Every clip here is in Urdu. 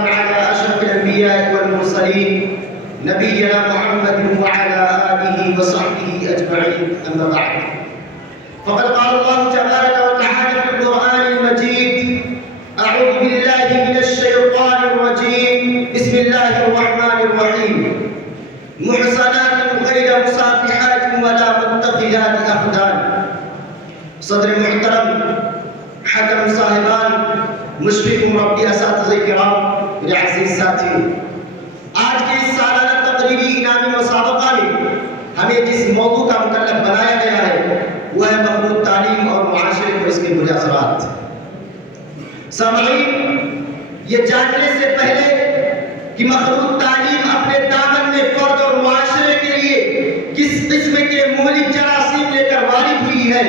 والسلام على أشرف الأنبياء والمرسلين نبينا محمد وعلى آله وصحبه أجمعين، أما بعد، فقد قال الله تبارك وتعالى في القرآن المجيد: أعوذ بالله من الشيطان الرجيم، بسم الله الرحمن الرحيم. محصنات غير مصافحات ولا متخذات أخدان. صدر محترم، حکم صاحبان، مشفق مربی اساتذہ کرام، میرے عزیز ساتھی، آج کے اس سالانہ تقریری انعامی مسابقہ میں ہمیں جس موضوع کا مکلف بنایا گیا ہے وہ ہے مخلوط تعلیم اور معاشرے کو اس کے برے اثرات۔ سامعین، یہ جاننے سے پہلے کہ مخلوط تعلیم اپنے دامن میں فرد اور معاشرے کے لیے کس قسم کے مہلک جراثیم لے کر وارد ہوئی ہے،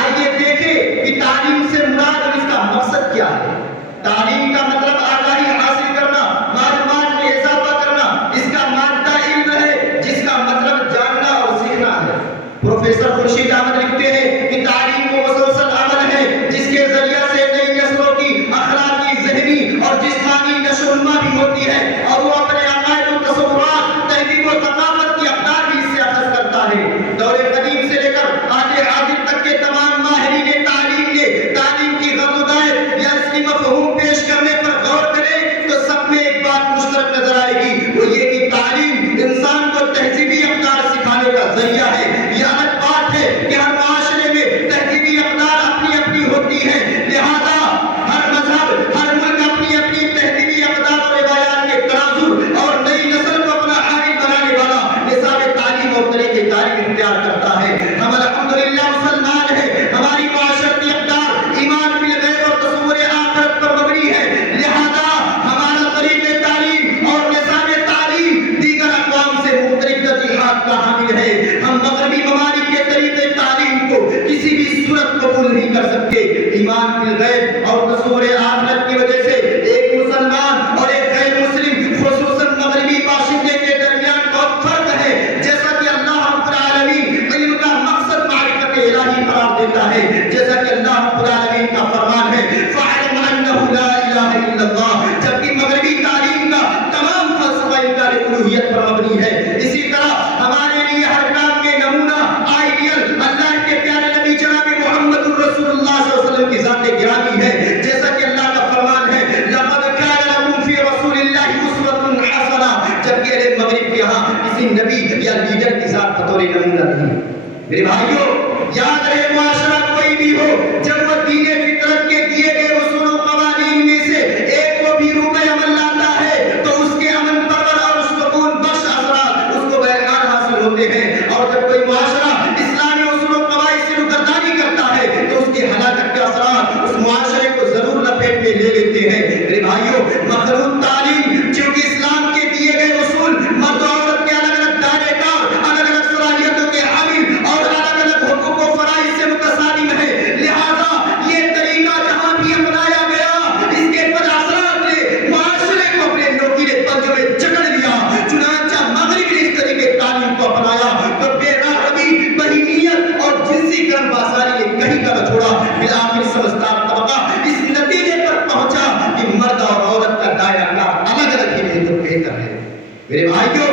آئیے دیکھیں کہ تعلیم سے مراد اور اس کا مقصد کیا ہے۔ تعلیم کا مطلب آگاہی حاصل کرنا، معلومات میں اضافہ کرنا، اس کا مادہ علم ہے جس کا مطلب جاننا اور سیکھنا ہے۔ پروفیسر خورشید احمد لکھتے ہیں کہ تعلیم وہ مسلسل عمل ہے جس کے ذریعہ سے نئی نسلوں کی اخلاقی، ذہنی اور جسمانی نشو و نما بھی ہوتی ہے، اور وہ اپنے عقائد و تصورات، تہذیب و ثقافت کی اقدار بھی اس سے اخذ کرتا ہے۔ دور قدیم سے لے کر آج حاضر تک کے تمام ماہرین تعلیم نے تعلیم کی غرض و دائر یا اس کی مفہوم پیش کرنے پر غور کریں تو سب میں ایک بات مشترک نظر آئے گی، وہ یہ کہ تعلیم انسان کو تہذیبی اقدار سکھانے کا ذریعہ ہے۔ یہ الگ بات ہے کہ ہر معاشرے میں تہذیبی اقدار اپنی اپنی ہوتی ہیں، لہذا ہر مذہب، ہر ملک اپنی اپنی تہذیبی اقدار اور روایات کے تناظر اور نئی نسل کو اپنا حامل بنانے والا نصاب تعلیم اور طریقہ تعلیم اختیار کرتا ہے۔ ہم الحمدللہ مسلمان ہیں، ہماری معاشرتی اقدار ایمان بالغیب اور تصور آخرت پر مبنی ہے، لہذا ہمارا طریقہ تعلیم اور نصاب تعلیم دیگر اقوام سے مختلف ترجیحات کا حامل ہے۔ ہم مغربی ممالک کے طریقہ تعلیم کو کسی بھی صورت قبول نہیں کر سکتے۔ ایمان بالغیب اور تصور آخرت کی وجہ سے ایک مسلمان اور ایک غیر مسلم خصوصاً مغربی باشندے کے درمیان بہت فرق ہے، جیسا کہ اللہ رب العالمین علم کا مقصد معرفت الہی قرار دیتا ہے، جیسا کہ اللہ رب العالمین کا فرمان ہے فَاعْلَمْ أَنَّهُ لَا إِلَهَ إِلَّا اللَّهُ، جبکہ مغربی تعلیم کا تمام فلسفہ انکار الوہیت پر مبنی ہے۔ اسی طرح ہمارے لیے ہر کام میں نمونہ، آئیڈیل اللہ کے پیارے نبی جناب محمد الرسول اللہ صلی اللہ علیہ وسلم کی ذات گرامی ہے، جیسا کہ اللہ کا فرمان ہے لَقَدْ كَانَ لَكُمْ فِي رَسُولِ اللَّهِ أُسْوَةٌ حَسَنَةٌ، جبکہ اہل مغرب کے یہاں کسی نبی یا لیڈر کی ذات بطور نمونہ نہیں۔ میرے بھائیوں، یاد رہے معاشرہ کوئی بھی ہو، جب وہ دین فطرت کے دیے گئے اصول و قوانین میں سے ایک کو بھی روپے عمل لاتا ہے تو اس کے امن پرور اور سکون بخش اثرات اس کو بہرحال حاصل ہوتے ہیں، اور جب کوئی معاشرہ اسلامی اصول و قواعد سے روگردانی کرتا ہے تو اس کے ہلاکت کے اثرات اس معاشرے کو ضرور لپیٹ میں لے لیتے ہیں۔ میرے بھائیوں، مخلوط تعلیم چونکہ اسلام کے دیے گئے اصول مرد و عورت کے الگ الگ دائرے کار، الگ الگ صلاحیتوں کے حامل اور الگ الگ حقوق و فرائض سے متصادم ہے، لہذا یہ طریقہ جہاں بھی اپنایا گیا اس کے بد اثرات نے معاشرے کو اپنے نوکیلے پنجوں میں جکڑ لیا۔ چنانچہ مغرب نے اس طریقے تعلیم کو اپنایا تو بے راہبی، بہیمیت اور جنسی کرم بازاری نے کہیں کا نہ چھوڑا۔ بالآخر سمجھدار طبقہ اس نتیجے پر پہنچا کہ مرد اور عورت کا دائرہ کار الگ الگ ہی نہیں تو بہتر ہے۔ میرے بھائیوں،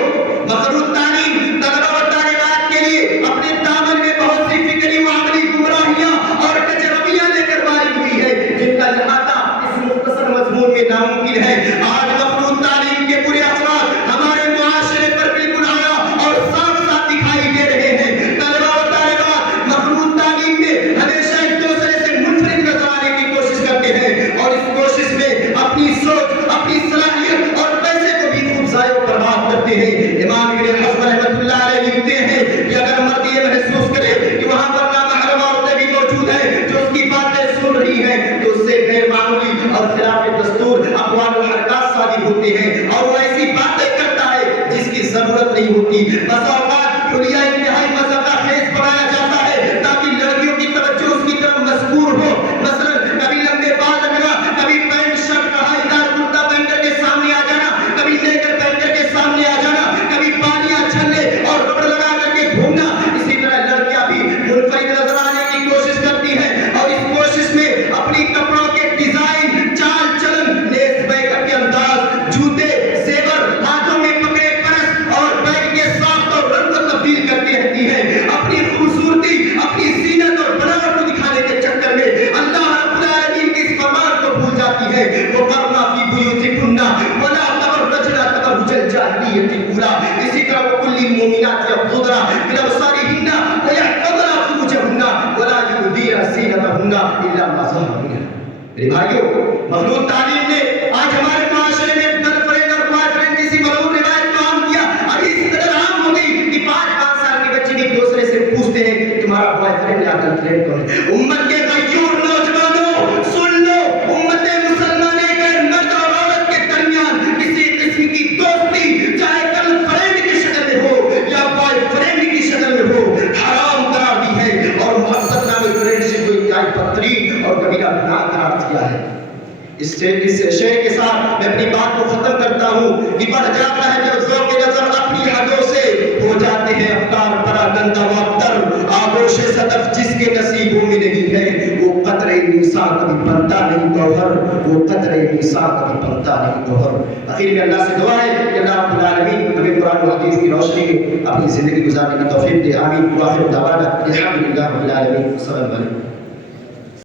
مخلوط تعلیم طلبہ و طالبات کے لیے اپنے دامن میں بہت سی فکری و عملی گمراہیاں اور تجربیاں لے کر وارد ہوئی ہے، جن کا احاطہ اس مختصر مضمون میں ناممکن ہے۔ آج مخلوط تعلیم کے برے اثرات ہمارے معاشرے پر بالکل آیا اور صاف صاف دکھائی دے رہے ہیں۔ طلبہ و طالبات مخلوط تعلیم میں ہمیشہ ایک دوسرے سے منفرد نظر آنے کی کوشش کرتے ہیں، اور اس کوشش میں اپنی سوچ، اپنی صلاحیت اور پیسے کو بھی خوب ضائع و برباد کرتے ہیں۔ امام ابن حزم رحمۃ اللہ علیہ لکھتے ہیں کہ اگر مرد یہ محسوس کرے کہ وہاں پر نامحرم عورتیں بھی موجود ہیں جو اس کی باتیں سن رہی ہیں تو اس سے غیر معمولی اور خلاف دستور اقوال و حرکات صادر ہوتے ہیں، اور وہ ایسی باتیں کرتا ہے جس کی ضرورت نہیں ہوتی۔ بس اوقات حلیہ انتہائی مذاقہ خیز بنایا جاتا ہے تاکہ لڑکیوں کی توجہ اس کی طرف مذکور ہو، مثلا کبھی لمبے بال رکھنا، کبھی پینٹ شرٹ کڑھائی دار کرتا پہن کر کے سامنے آ جانا، کبھی لیکر پہن کر کے سامنے آ جانا، کبھی پانیاں چھلنے اور ربڑ لگا کر کے گھومنا۔ اسی طرح لڑکیاں بھی منفرد نظر آنے کی کوشش کرتی ہیں، اور اس کوشش میں اپنی کپڑوں کے ڈیزائن، چال چلن، لیس بیک اپ کے انداز، المؤمنات يغضضن من أبصارهن ويحفظن فروجهن ولا يبدين زينتهن إلا ما ظهر منها. میرے بھائیوں، مخلوط تعلیم نے آج ہمارے معاشرے میں گرل فرینڈ اور بوائے فرینڈ جیسی ملعون روایت کو عام کیا، اور اس قدر عام ہو گئی کہ 5 سال کے بچے بھی ایک دوسرے سے پوچھتے ہیں تمہارا بوائے فرینڈ یا گرل فرینڈ کون ہے. امت کے غیور نوجوانوں سن لو، امت مسلمانہ کے مرد اور عورت کے درمیان کسی قسم کی دوستی چاہے گرل فرینڈ کی شکل میں ہو یا بوائے فرینڈ کی شکل میں ہو حرام قرار دی ہے، اور محبت نامی فرینڈ شپ کو انتہائی بدترین اور کبیرہ گناہ قرار دیا ہے. اس شعر کے ساتھ میں اپنی بات کو ختم کرتا ہوں کہ بڑھ جاتا ہے جب ذوق نظر اپنی حدوں سے ہو جاتے ہیں افکار پراگندہ و ابتر. آغوش صدف جس کے نصیبوں میں نہیں ہے وہ قطرے نیسا کبھی بنتا نہیں گوہر، وہ قطرے نیسا کبھی بنتا نہیں گوہر. آخر میں اللہ سے دعا ہے کہ اللہ رب العالمین ہمیں قرآن و حدیث کی روشنی میں اپنی زندگی گزارنے کی توفیق دے. آمین. وآخر دعوانا الحمدللہ رب العالمین. السلام علیکم.